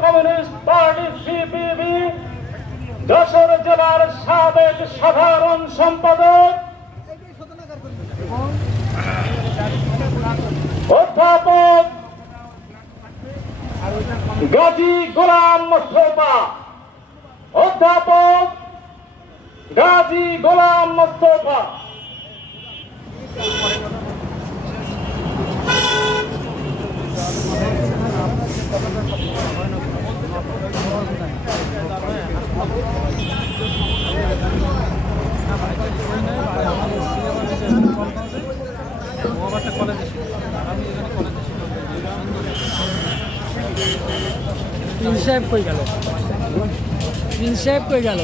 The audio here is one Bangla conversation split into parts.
কমিউনিস্ট পার্টি সিপিবি যশোর জেলার সাবেক সাধারণ সম্পাদক অধ্যাপক গাজী গোলাম মোস্তফা, অধ্যাপক গাজী গোলাম মোস্তফা।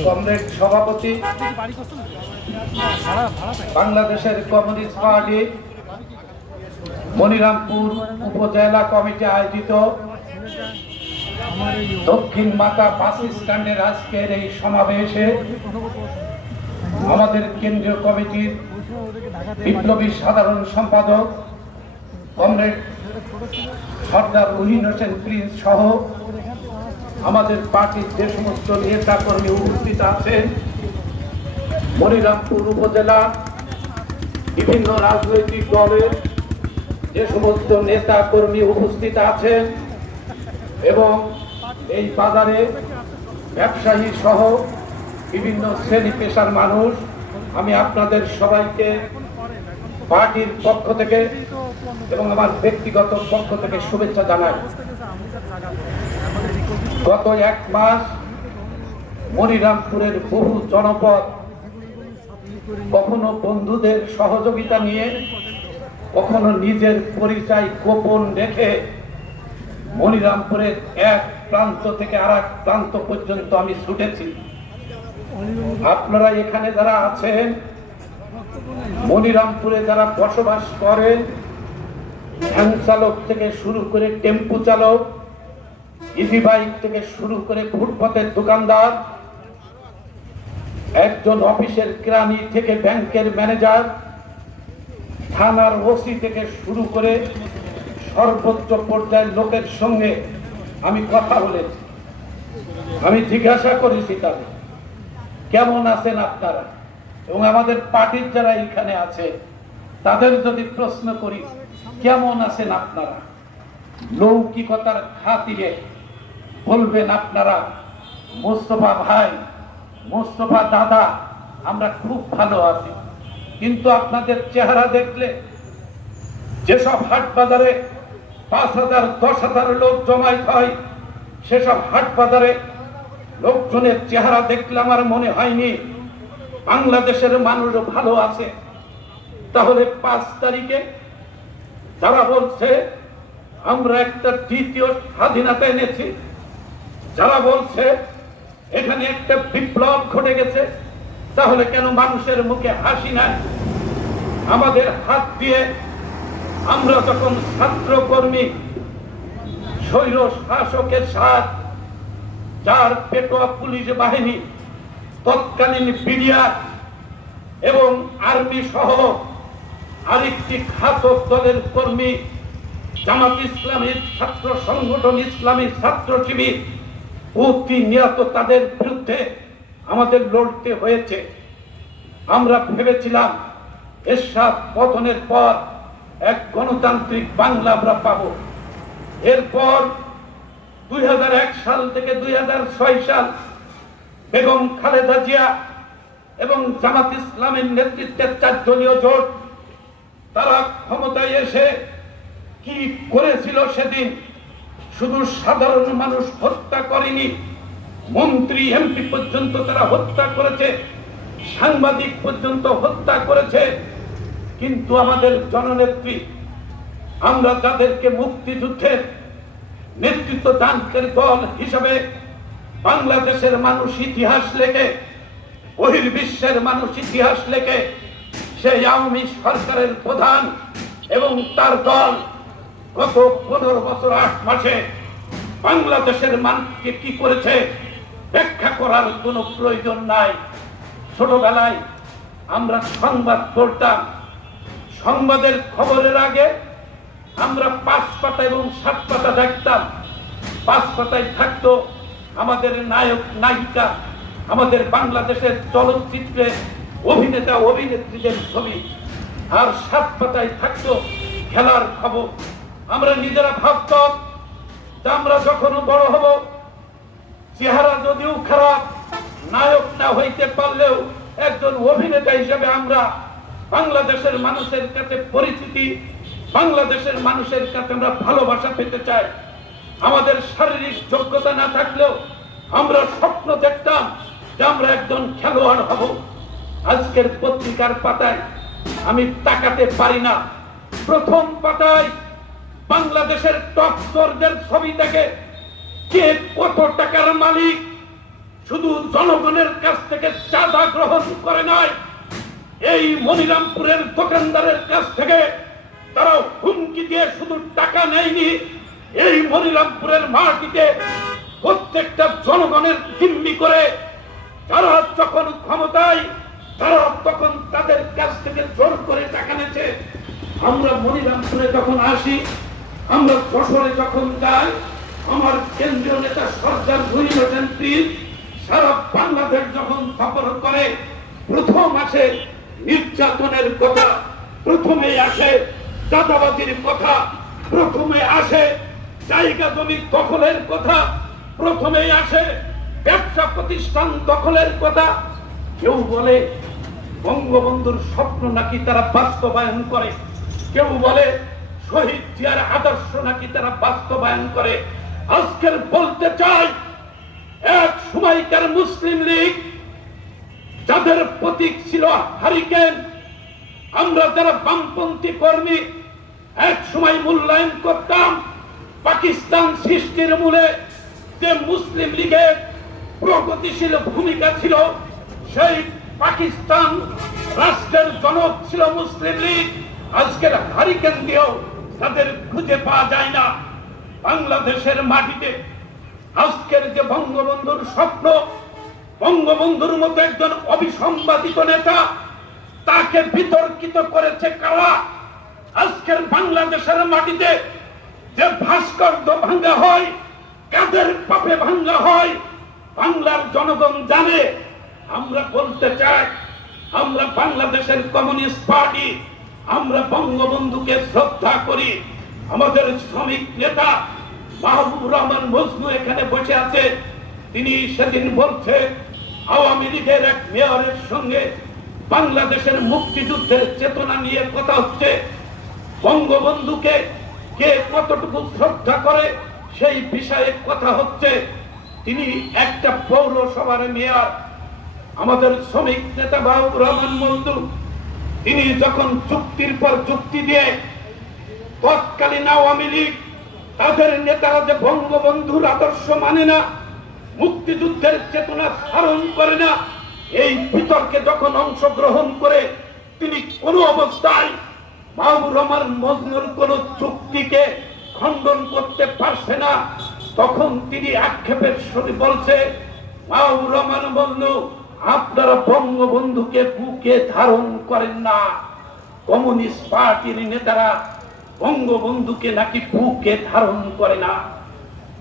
কমরেড সভাপতি বাংলাদেশের কমিউনিস্ট পার্টি মনিরামপুর উপজেলা কমিটি আয়োজিত দক্ষিণ মাতা বাস স্ট্যান্ডের আজকের এই সমাবেশে আমাদের কেন্দ্রীয় কমিটির বিপ্লবী সাধারণ সম্পাদক কমরেড সর্দার রহিন হোসেন প্রিন্স সহ আমাদের পার্টির যে সমস্ত নেতা কর্মী উপস্থিত আছেন, মনিরামপুর উপজেলা বিভিন্ন রাজনৈতিক দলের যে সমস্ত নেতা কর্মী উপস্থিত আছেন এবং এই বাজারে ব্যবসায়ী সহ বিভিন্ন শ্রেণী পেশার মানুষ, আমি আপনাদের সবাইকে পার্টির পক্ষ থেকে এবং আমার ব্যক্তিগত পক্ষ থেকে শুভেচ্ছা জানাই। গত এক মাস মনিরামপুরের বহু জনপদ কখনো বন্ধুদের সহযোগিতা নিয়ে, কখনো নিজের পরিচয় গোপন রেখে মনিরামপুরের এক প্রান্ত থেকে আর এক প্রান্ত পর্যন্ত আমি ছুটেছি। আপনারা এখানে যারা আছেন, মনিরামপুরে যারা বসবাস করেন, ভ্যান চালক থেকে শুরু করে টেম্পু চালক, ইজি বাইক থেকে শুরু করে ফুটপাতের দোকানদার, একজন অফিসের কেরানি থেকে ব্যাংকের ম্যানেজার, থানার ওসি থেকে শুরু করে সর্বোচ্চ পর্যায়ের লোকের সঙ্গে আমি কথা বলেছি। আমি জিজ্ঞাসা করেছি তাদের কেমন আছেন আপনারা, এবং আমাদের পার্টির যারা এখানে আছে তাদের যদি প্রশ্ন করি কেমন আছেন আপনারা, লৌকিকতার খাতিরে বলবেন আপনারা মোস্তফা ভাই, মোস্তফা দাদা, আমরা খুব ভালো আছি। কিন্তু আপনাদের চেহারা দেখলে যেসব হাট বাজারে 5,000 10,000 লোক জমায়েত হয়, সেসব হাট বাজারে লোকজনের চেহারা দেখলে আমার মনে হয়নি বাংলাদেশের মানুষ ভালো আছে। তাহলে 5 তারিখে যারা বলছে আমরা একটা দ্বিতীয় স্বাধীনতা এনেছি, যারা বলছে এখানে একটা বিপ্লব ঘটে গেছে, তাহলে কেন মানুষের মুখে হাসি নাই? আমাদের হাত দিয়ে আমরা যখন ছাত্র কর্মী স্বৈর শাসকের সাথ, যার পেটোয়া পুলিশ বাহিনী, তৎকালীন বিডিআর এবং আর্মি সহ আরেকটি ঘাতক দলের কর্মী জামাত ইসলামী ছাত্র সংগঠন, ইসলামী ছাত্র শিবির প্রতিনিয়ত তাদের বিরুদ্ধে আমাদের লড়তে হয়েছে। আমরা ভেবেছিলাম এরশাদ পতনের পর এক গণতান্ত্রিক বাংলা আমরা পাবো। এরপর 2001 সাল থেকে 2006 সাল বেগম খালেদা জিয়া এবং জামাত ইসলামের নেতৃত্বের 4 দলীয় জোট তারা ক্ষমতায় এসে কি করেছিল সেদিন? শুধু সাধারণ মানুষ হত্যা করেনি, মন্ত্রী এমপি পর্যন্ত তারা হত্যা করেছে, সাংবাদিক পর্যন্ত হত্যা করেছে। কিন্তু আমাদের জননেত্রী, আমরা যাদেরকে মুক্তিযুদ্ধের নেতৃত্ব দানকারী দল হিসাবে বাংলাদেশের মানুষ ইতিহাস লেখে, বহির্বিশ্বের মানুষ ইতিহাস লেখে, সেই আওয়ামী সরকারের প্রধান এবং তার দল গত 15 বছর 8 মাসে বাংলাদেশের মানুষকে কি করেছে ব্যাখ্যা করার কোনো প্রয়োজন নাই। ছোটবেলায় আমরা সংবাদ পড়তাম, সংবাদের খবরের আগে আমরা 5 পাতা এবং 7 পাতা দেখতাম, পাঁচ পাতায় থাকতো আমাদের নায়ক নায়িকা, আমাদের বাংলাদেশের চলচ্চিত্রে অভিনেতা অভিনেত্রীদের ছবি, আর সাত পাতায় থাকতো খেলার খবর। আমরা নিজেরা ভাবতাম যে আমরা যখন বড় হব, চেহারা যদিও খারাপ, নায়ক না হইতে পারলেও একজন অভিনেতা হিসেবে আমরা বাংলাদেশের মানুষের কাছে পরিচিতি, বাংলাদেশের মানুষের কাছে আমরা ভালোবাসা পেতে চাই। আমাদের শারীরিক যোগ্যতা না থাকলেও আমরা স্বপ্ন দেখতাম যে আমরা একজন খেলোয়াড় হব। আজকের পত্রিকার পাতায় আমি তাকাতে পারি না, প্রথম পাতায় বাংলাদেশের টপ স্টারদের ছবি থেকে কে কত টাকার মালিক, শুধু জনগণের কাছ থেকে চাঁদা গ্রহণ করে নাই, এই মনিরামপুরের দোকানদারের কাছ থেকে তারা হুমকি দিয়ে শুধু টাকা নেয়নি, এই মনিরামপুরের মাটিতে প্রত্যেকটা জনগণের জিম্মি করে তারা যখন ক্ষমতায়, তারা তখন তাদের কাছ থেকে জোর করে টাকা নিয়েছে। আমরা মনিরামপুরে যখন আসি, আমরা যশোরে যখন যাই, আমার কেন্দ্রীয় নেতা সরদার মনির হোসেন পীর সারা বাংলাদেশ যখন সফর করে, প্রথম আসে নির্যাতনের কথা, প্রথমে আসে চাঁদাবাজির কথা, প্রথমে আসে জায়গা জমি দখলের কথা, প্রথমে আসে ব্যবসা প্রতিষ্ঠান দখলের কথা। কেউ বলে বঙ্গবন্ধুর স্বপ্ন নাকি তারা বাস্তবায়ন করে, কেউ বলে শহীদ জিয়ার আদর্শ নাকি তারা বাস্তবায়ন করে। আজকের বলতে চাই, এক সময়কার মুসলিম লীগ যাদের প্রতীক ছিল হারিকেন, আমরা যারা বামপন্থী কর্মী এক সময় মূল্যায়ন করতাম পাকিস্তান সৃষ্টির মূলে যে মুসলিম লীগের প্রগতিশীল ভূমিকা ছিল, সেই পাকিস্তান রাষ্ট্রের জনক ছিল মুসলিম লীগ। আজকের হারিকেন দিয়েও তাদের খুঁজে পাওয়া যায় না। বাংলাদেশের মাটিতে আজকের যে বঙ্গবন্ধুর স্বপ্ন, বঙ্গবন্ধুর মতো একজন অবিসংবাদিত নেতা, তাকে বিতর্কিত করেছে কারা? আজকের বাংলাদেশের মাটিতে যে ভাস্কর্য ভাঙ্গা হয়, কাদের পাপে ভাঙ্গা হয়, বাংলার জনগণ জানে। আমরা বলতে চাই, আমরা বাংলাদেশের কমিউনিস্ট পার্টি, আমরা বঙ্গবন্ধুকে শ্রদ্ধা করি। আমাদের শ্রমিক নেতা মাহবুবুর রহমান মজনু এখানে বসে আছে, তিনি সেদিন বলছে আওয়ামী লীগের এক মেয়রের সঙ্গে বাংলাদেশের মুক্তিযুদ্ধের চেতনা নিয়ে কথা হচ্ছে। বঙ্গবন্ধুকে কে কতটুকু শ্রদ্ধা করে সেই বিষয়ে কথা হচ্ছে। তিনি একটা পৌরসভার মেয়র। আমাদের শ্রমিক নেতা মাহবুবুর রহমান মজনু তিনি যখন চুক্তির পর চুক্তি দিয়ে তৎকালীন আওয়ামী লীগ তাদের নেতারা যে বঙ্গবন্ধুর আদর্শ মানে না, মুক্তিযুদ্ধের চেতনা ধারণ করে না, এই বিতর্কে যখন অংশগ্রহণ করে তিনি কোন অবস্থায় মাহবুবুর রহমান মজনুর কোন চুক্তিকে খণ্ডন করতে পারছে না, তখন তিনি আক্ষেপের সঙ্গে বলছে, মাহবুবুর রহমান মজনু, আপনারা বঙ্গবন্ধুকে বুকে ধারণ করেন না। কমিউনিস্ট পার্টির নেতারা বঙ্গবন্ধুকে নাকি বুকে ধারণ করে না।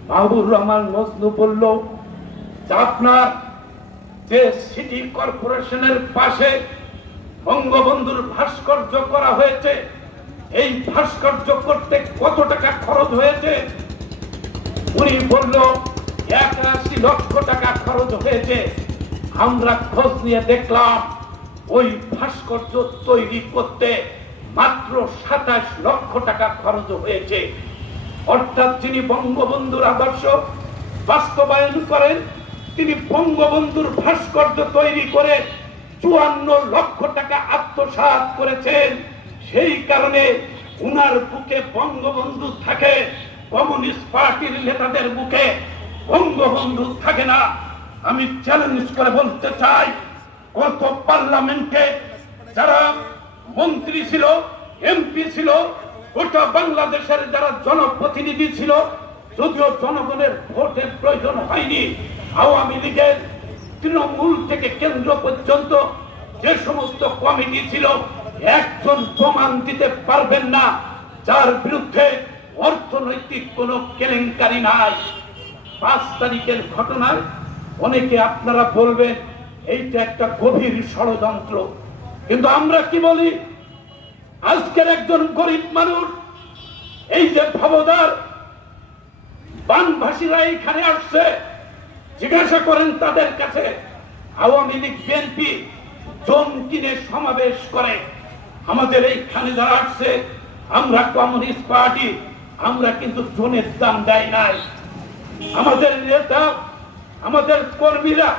মাহবুবুর রহমান মজনু বলল যে আপনার যে সিটি কর্পোরেশনের পাশে বঙ্গবন্ধুর ভাস্কর্য করা হয়েছে, এই ভাস্কর্য করতে কত টাকা খরচ হয়েছে? উনি বলল ৮১ লক্ষ টাকা খরচ হয়েছে। আমরা খোঁজ নিয়ে দেখলাম ওই ভাস্কর্য তৈরি করতে মাত্র ২৭ লক্ষ টাকা খরচ হয়েছে। অর্থাৎ যিনি বঙ্গবন্ধুর আদর্শ বাস্তবায়ন করেন, তিনি বঙ্গবন্ধুর ভাস্কর্য তৈরি করে ৫৪ লক্ষ টাকা আত্মসাৎ করেছেন। সেই কারণে উনার বুকে বঙ্গবন্ধু থাকে, কমিউনিস্ট পার্টির নেতাদের বুকে বঙ্গবন্ধু থাকে না। আমি চ্যালেঞ্জ করে বলতে চাই, গত পার্লামেন্টে যারা মন্ত্রী ছিল, এমপি ছিল, গোটা বাংলাদেশের যারা জনপ্রতিনিধি ছিল, যদিও জনগণের ভোটের প্রয়োজন হয়নি, আওয়ামী লীগের তৃণমূল থেকে কেন্দ্র পর্যন্ত যে সমস্ত কমিটি ছিল, একজন প্রমাণ দিতে পারবেন না যার বিরুদ্ধে অর্থনৈতিক কোনো কেলেঙ্কারি নাই। 5 তারিখের ঘটনায় অনেকে আপনারা বলবেন এইটা একটা গভীর ষড়যন্ত্র, কিন্তু আমরা কি বলি, আজকের একজন গরিব মানুষ, এই যে ভবদার বানভাসীরা এখানে আসছে, জিজ্ঞাসা করেন তাদের কাছে, আওয়ামী লীগ বিএনপি জোন কিনে সমাবেশ করে, আমাদের এইখানে যারা আসছে, আমরা কমিউনিস্ট পার্টি, আমরা কিন্তু জোনের দাম দেয় নাই। আমাদের নেতা, আমাদের কর্মীরা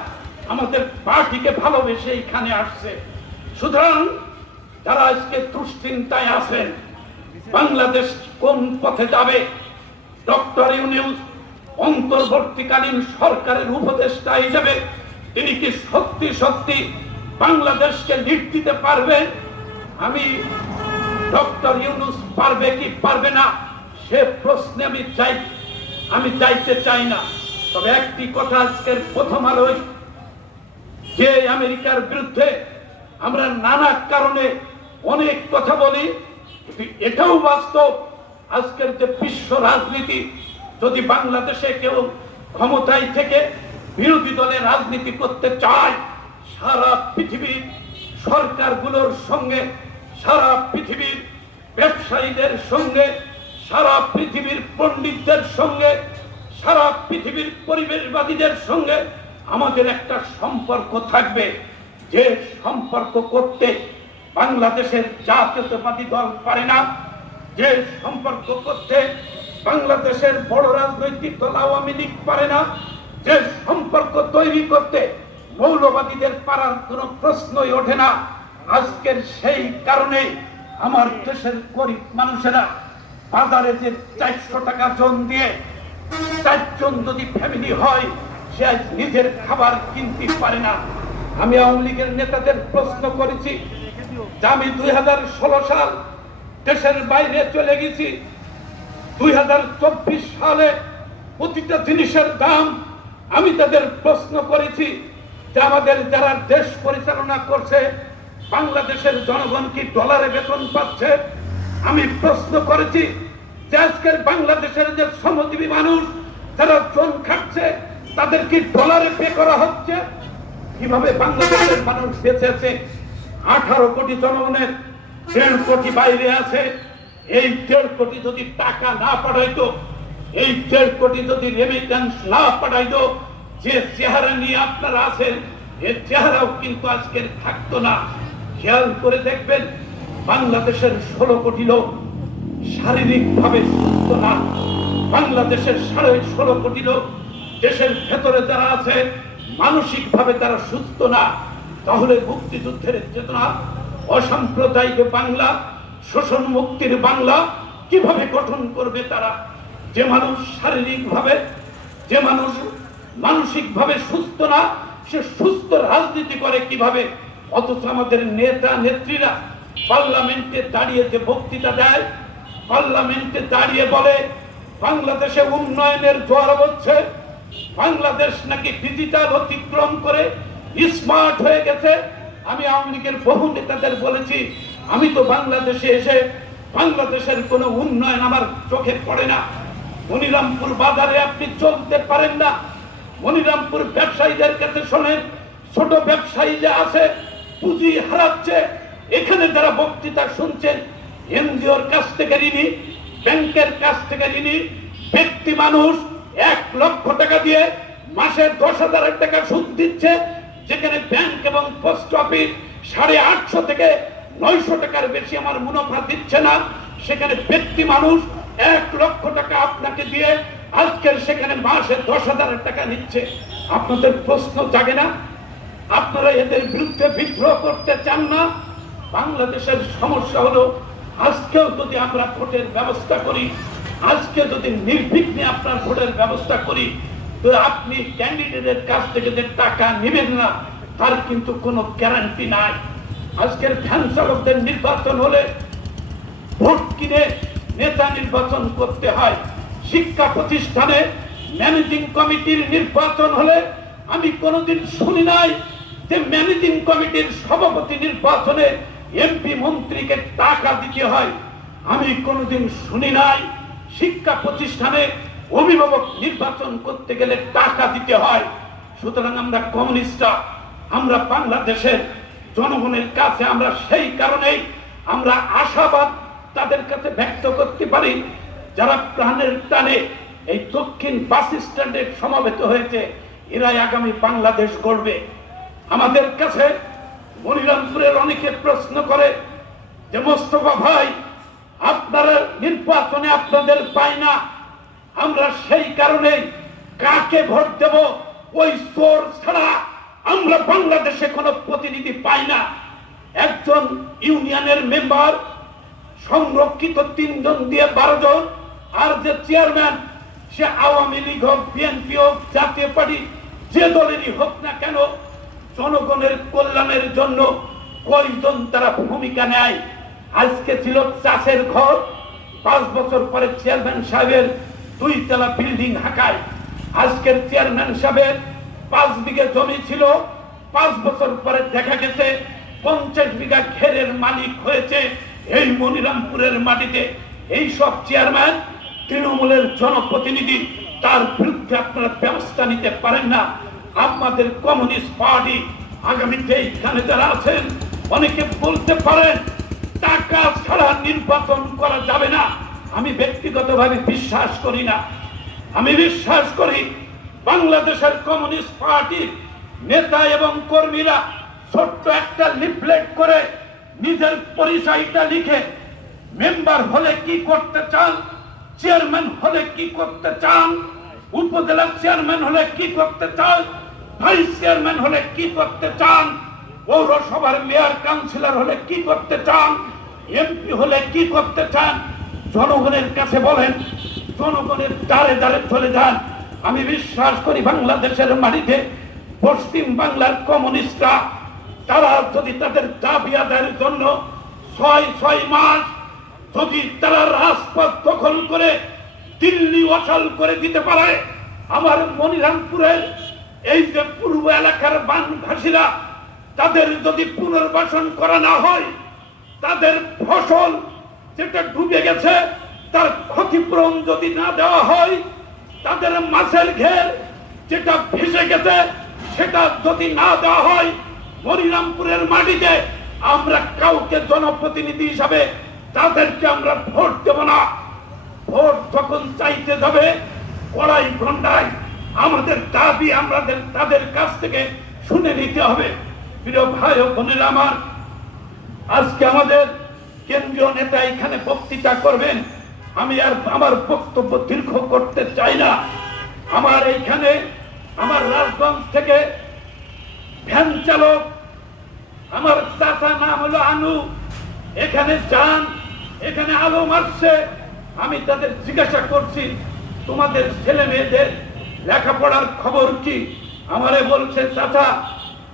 আমাদের পার্টিকে ভালোবেসে এখানে আসছে। সুতরাং যারা আজকে দুশ্চিন্তায় আছেন, বাংলাদেশ কোন পথে যাবে, ডক্টর ইউনূস অন্তর্বর্তীকালীন সরকারের উপদেষ্টা হিসেবে তিনি কি সত্যি সত্যি বাংলাদেশকে লিড দিতে পারবেন? আমি ডক্টর ইউনূস পারবে কি পারবে না সে প্রশ্নে আমি যাইতে চাই না। তবে একটি কথা আজকের প্রথম আলোয়, যে আমেরিকার বিরুদ্ধে আমরা নানা কারণে অনেক কথা বলি, কিন্তু এটাও বাস্তব, আজকের যে বিশ্ব রাজনীতি, যদি বাংলাদেশে কেউ ক্ষমতায় থেকে বিরোধী দলের রাজনীতি করতে চায়, সারা পৃথিবীর সরকারগুলোর সঙ্গে, সারা পৃথিবীর ব্যবসায়ীদের সঙ্গে, সারা পৃথিবীর পণ্ডিতদের সঙ্গে, সারা পৃথিবীর পরিবেশবাদীদের সঙ্গে আমাদের একটা সম্পর্ক থাকবে, যে সম্পর্ক করতে বাংলাদেশের জাতীয়তাবাদী দল পারে না, যে সম্পর্ক করতে বাংলাদেশের বড় রাজনৈতিক দল আওয়ামী লীগ পারে না, যে সম্পর্ক তৈরি করতে মৌলবাদীদের পারার কোনো প্রশ্নই ওঠে না। আজকের সেই কারণে আমার দেশের গরিব মানুষেরা বাজারে যে 400 টাকা জন দিয়ে 4 জন যদি ফ্যামিলি হয়, সে আজ নিজের খাবার কিনতে পারে না। আমি আওয়ামী লীগের নেতাদের প্রশ্ন করেছি যে আমি 2016 সাল দেশের বাইরে চলে গেছি, 2024 সালে প্রতিটা জিনিসের দাম, আমি তাদের প্রশ্ন করেছি যে আমাদের যারা দেশ পরিচালনা করছে, বাংলাদেশের জনগণ কি ডলারে বেতন পাচ্ছে? আমি প্রশ্ন করেছি যে আজকের বাংলাদেশের যে শ্রমজীবী মানুষ যারা জন খাচ্ছে, তাদের কি ডলারে পে করা হচ্ছে? কিভাবে বাংলাদেশের মানুষ বেঁচে আছে? 18 কোটি জনগণের 1.5 কোটি বাইরে আছে। এই 1.5 কোটি যদি টাকা না পাঠাইতো, এই 1.5 কোটি যদি রেমিটেন্স না পাঠাইতো, যে চেহারা নিয়ে আপনারা আছেন, এই চেহারাও কিন্তু আজকের থাকতো না। খেয়াল করে দেখবেন, বাংলাদেশের 16 কোটি লোক শারীরিক ভাবে সুস্থ না। বাংলাদেশের 16.5 কোটি লোক দেশের ভেতরে যারা আছে, মানসিক ভাবে তারা সুস্থ না। তাহলে মুক্তিযুদ্ধের চেতনা, অসাম্প্রদায়িক বাংলা, শোষণ মুক্তির বাংলা কিভাবে গঠন করবে তারা? যে মানুষ শারীরিক ভাবে, যে মানুষ মানসিক ভাবে সুস্থ না, সে সুস্থ রাজনীতি করে কিভাবে? অথচ আমাদের নেতা নেত্রীরা পার্লামেন্টে দাঁড়িয়ে যে বক্তৃতা দেয়, পার্লামেন্টে দাঁড়িয়ে বলে বাংলাদেশে উন্নয়নের জোয়ার হচ্ছে, বাংলাদেশ নাকি ডিজিটাল অতিক্রম করে স্মার্ট হয়ে গেছে। আমি আওয়ামী লীগের বহু নেতাদের বলেছি, আমি তো বাংলাদেশে এসে বাংলাদেশের কোনো উন্নয়ন আমার চোখে পড়ে না। মনিরামপুর বাজারে আপনি চলতে পারেন না। মনিরামপুর ব্যবসায়ীদের কাছে শোনেন, ছোট ব্যবসায়ী যে আছে পুঁজি হারাচ্ছে। এখানে যারা বক্তৃতা শুনছেন, এনজিওর কাছ থেকে ঋণী, ব্যাংকের কাছ থেকে ঋণী ব্যক্তি মানুষ 1 লক্ষ টাকা দিয়ে মাসে 10,000 টাকা সুদ দিচ্ছে, যেখানে ব্যাংক এবং পোস্ট অফিস 850 থেকে 900 টাকার বেশি আমার মুনাফা দিচ্ছে না। সেখানে ব্যক্তি মানুষ 1 লক্ষ টাকা আপনাকে দিয়ে আজকের সেখানে মাসে 10,000 টাকা নিচ্ছে। আপনাদের প্রশ্ন জাগে না? আপনারা এদের বিরুদ্ধে বিদ্রোহ করতে চান না? বাংলাদেশের সমস্যা হলো, আজকেও যদি আমরা ভোটের ব্যবস্থা করি, আজকে যদি নির্বিঘ্নে আপনার ভোটের ব্যবস্থা করি, তো আপনি ক্যান্ডিডেটের কাছ থেকে যে টাকা নেবেন না, তার কিন্তু কোনো গ্যারান্টি নাই। আজকের ভ্যান চালকদের নির্বাচন হলে ভোট কিনে নেতা নির্বাচন করতে হয়। শিক্ষা প্রতিষ্ঠানে ম্যানেজিং কমিটির নির্বাচন হলে আমি কোনোদিন শুনি নাই যে ম্যানেজিং কমিটির সভাপতি নির্বাচনে এমপি মন্ত্রীকে টাকা দিতে হয়। আমি কোনোদিন শুনি নাই শিক্ষা প্রতিষ্ঠানে অভিভাবক নির্বাচন করতে গেলে টাকা দিতে হয়। সুতরাং আমরা কমিউনিস্টরা, আমরা বাংলাদেশের জনগণের কাছে আমরা সেই কারণেই আমরা আশাবাদ তাদের কাছে ব্যক্ত করতে পারি, যারা প্রাণের টানে এই দক্ষিণ বাস স্ট্যান্ডে সমাবেত হয়েছে, এরাই আগামী বাংলাদেশ গড়বে। আমাদের কাছে মনিরামপুরের অনেকে প্রশ্ন করে যে মোস্তফা ভাই, আপনারা নির্বাচনে আপনাদের পাই না, আমরা সেই কারণে কাকে ভোট দেব? ওই চোর ছাড়া আমরা বাংলাদেশে কোনো প্রতিনিধি পাই না। একজন ইউনিয়নের মেম্বার সংরক্ষিত 3 জন দিয়ে 12 জন, আর যে চেয়ারম্যান সে আওয়ামী লীগ হোক, বিএনপি হোক, জাতীয় পার্টি যে দলেরই হোক না কেন, জনগণের কল্যাণের জন্য কয়জন তারা ভূমিকা নেয়? আজকে ছিল চাষের ঘর, 5 বছর পরে চেয়ারম্যান সাহেবের 2 তলা বিল্ডিং হাঁকায়। আজকের চেয়ারম্যান সাহেবের 5 বিঘা জমি ছিল, 5 বছর পরে দেখা গেছে 50 বিঘা ঘেরের মালিক হয়েছে এই মনিরামপুরের মাটিতে। এই সব চেয়ারম্যান তৃণমূলের জনপ্রতিনিধি, তার বিরুদ্ধে আপনারা ব্যবস্থা নিতে পারেন না। আমাদের কমিউনিস্ট পার্টি আগামীতে এখানে যারা আছেন অনেকে বলতে পারেন টাকা ছাড়া নির্বাচন করা যাবে না। আমি ব্যক্তিগতভাবে বিশ্বাস করি না। আমি বিশ্বাস করি বাংলাদেশের কমিউনিস্ট পার্টির নেতা এবং কর্মীরা ছোট্ট একটা লিফলেট করে নিজের পরিচয়টা লিখে মেম্বার হলে কি করতে চান, চেয়ারম্যান হলে কি করতে চান, উপজেলা চেয়ারম্যান হলে কি করতে চান, ভাইস চেয়ারম্যান হলে কি করতে চান, পৌরসভার মেয়র কাউন্সিলর হলে কি করতে চান, এমপি হলে কি করতে চান, জনগণের কাছে বলেন, জনগণের দ্বারে দ্বারে চলে যান। আমি বিশ্বাস করি বাংলাদেশের মাটিতে পশ্চিম বাংলার কমিউনিস্টরা তারা যদি তাদের দাবি আদায়ের জন্য 6 মাস যদি তারা রাজপথ দখল করে দিল্লি অচল করে দিতে পারে, আমার মনিরামপুরের এই যে পূর্ব এলাকার বানভাসীরা তাদের যদি পুনর্বাসন করা না হয়, তাদের ফসল যেটা ডুবে গেছে তার ক্ষতিপূরণ যদি না দেওয়া হয়, তাদের মাছের ঘের যেটা ভেসে গেছে সেটা যদি না দেওয়া হয়, মনিরামপুরের মাটিতে আমরা কাউকে জনপ্রতিনিধি হিসাবে তাদেরকে আমরা ভোট দেব না। ভোট যখন চাইতে যাবে কড়াই গন্ডায় আমাদের দাবি আমাদের তাদের কাছ থেকে শুনে নিতে হবে। প্রিয় ভাই ও বোনেরা আমার, আজকে আমাদের কেন্দ্রীয় নেতা এখানে বক্তৃতা করবেন। আমি আর আমার বক্তব্য দীর্ঘ করতে চাই না। আমার এইখানে আমার রাজগঞ্জ থেকে ভ্যান চালক আমার চাচা নাম হলো আনু, এখানে যান, এখানে আলো মারছে। আমি তাদের জিজ্ঞাসা করছি তোমাদের ছেলে মেয়েদের লেখাপড়ার খবর কি? আমারে বলছে চাচা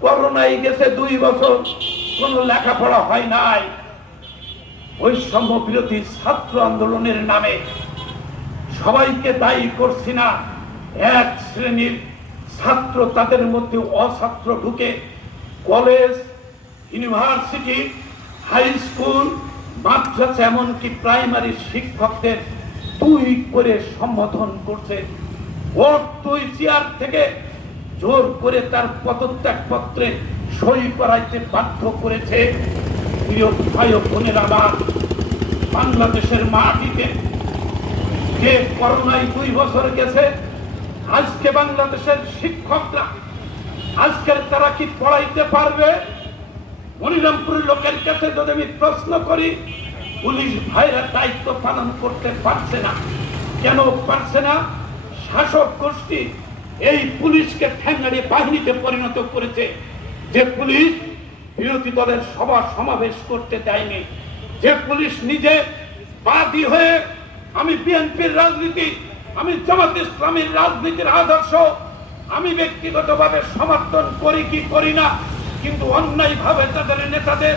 করোনায় গেছে 2 বছর, কোনো লেখাপড়া হয় নাই। বৈষম্য বিরোধী ছাত্র আন্দোলনের নামে সবাইকে দায়ী করছি না। এক শ্রেণীর ছাত্র তাদের মধ্যে অছাত্র ঢুকে কলেজ, ইউনিভার্সিটি, হাই স্কুল, মাদ্রাসা এমনকি প্রাইমারি শিক্ষকদের তুই করে সম্বোধন করছে। ভোট তুই চেয়ার থেকে জোর করে তার পদত্যাগ পত্রে সই করাইতে বাধ্য করেছে। প্রিয় ভাই ও বোনেরা আমার, বাংলাদেশের মাটিতে যে করোনায় 2 বছর গেছে, আজকে বাংলাদেশের শিক্ষকরা আজকের তারা কি পড়াইতে পারবে? মনিরামপুরের লোকের কাছে যদি আমি প্রশ্ন করি, পুলিশ ভাইরা দায়িত্ব পালন করতে পারছে না। কেন পারছে না? শাসক গোষ্ঠী এই পুলিশকে ঠ্যাঙ্গাড়ি বাহিনীতে পরিণত করেছে। যে পুলিশ বিরোধী দলের সভা সমাবেশ করতে দেয়নি, যে পুলিশ নিজে বাদী হয়ে আমি বিএনপির রাজনীতি, আমি জামাত ইসলামীর রাজনীতির আদর্শ আমি ব্যক্তিগতভাবে সমর্থন করি কি করি না, কিন্তু অন্যায়ভাবে তাদের নেতাদের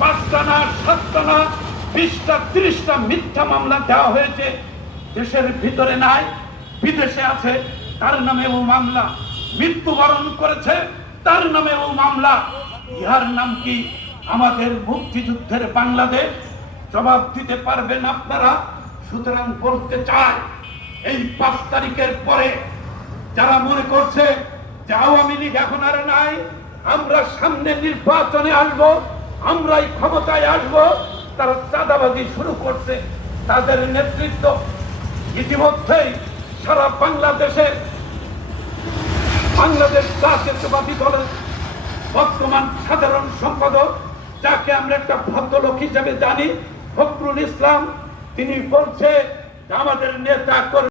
5টা না 7টা না 20টা 30টা মিথ্যা মামলা দেওয়া হয়েছে। দেশের ভিতরে নাই, বিদেশে আছে, তার নামেও মামলা। মৃত্যুবরণ করেছে, তার নামেও মামলা। ইহার নাম কি আমাদের মুক্তিযুদ্ধের বাংলাদেশ? জবাব দিতে পারবেন আপনারা। সুতরাং বলতে চাই, এই 5 তারিখের পরে যারা মনে করছে যে আওয়ামী লীগ এখন আর নাই, আমরা সামনে নির্বাচনে আসব, আমরাই ক্ষমতায় আসব, তারা চাঁদাবাজি শুরু করছে। তাদের নেতৃত্ব ইতিমধ্যেই সারা বাংলাদেশ জাতীয়তাবাদী দলের বর্তমান সাধারণ সম্পাদক, যাকে আমরা একটা ভদ্রলোক হিসেবে জানি, ফখরুল ইসলাম, তিনি বলছে যে আমাদের নেতা